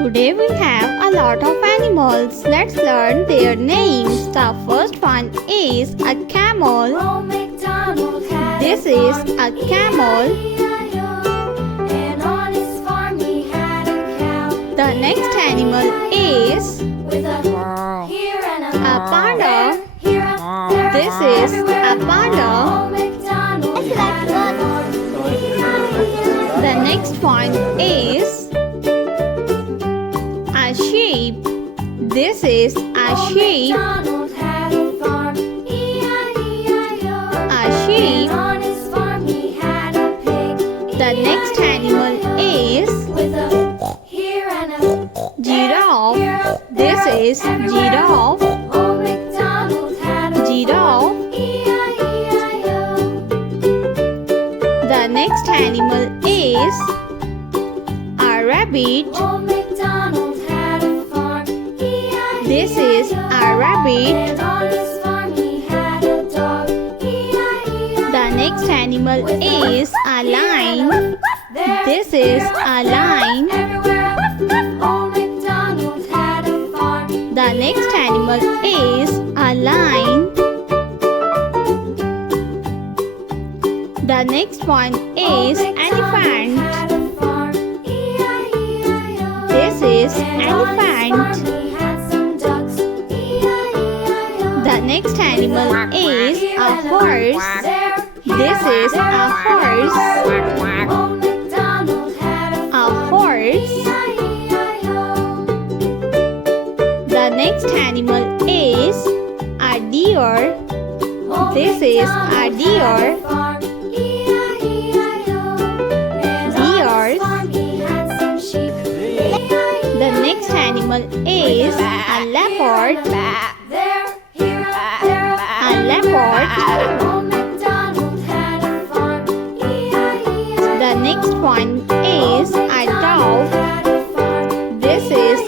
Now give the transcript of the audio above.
Today we have a lot of animals. Let's learn their names. The first one is a camel. This is a camel. The next animal is a panda. This is a panda. The next one is a sheep. This is a sheep. A sheep. The next animal is giraffe. This is giraffe. Giraffe. The next animal is a rabbit. This is a rabbit. The next animal is a lion. This is a lion. The next animal is a lion. The next one is elephant. This is elephant. The next animal is a horse. This is a horse. A horse. The next animal is a deer. This is a deer. The next animal is a leopard. A leopard. The next one is a dove. This is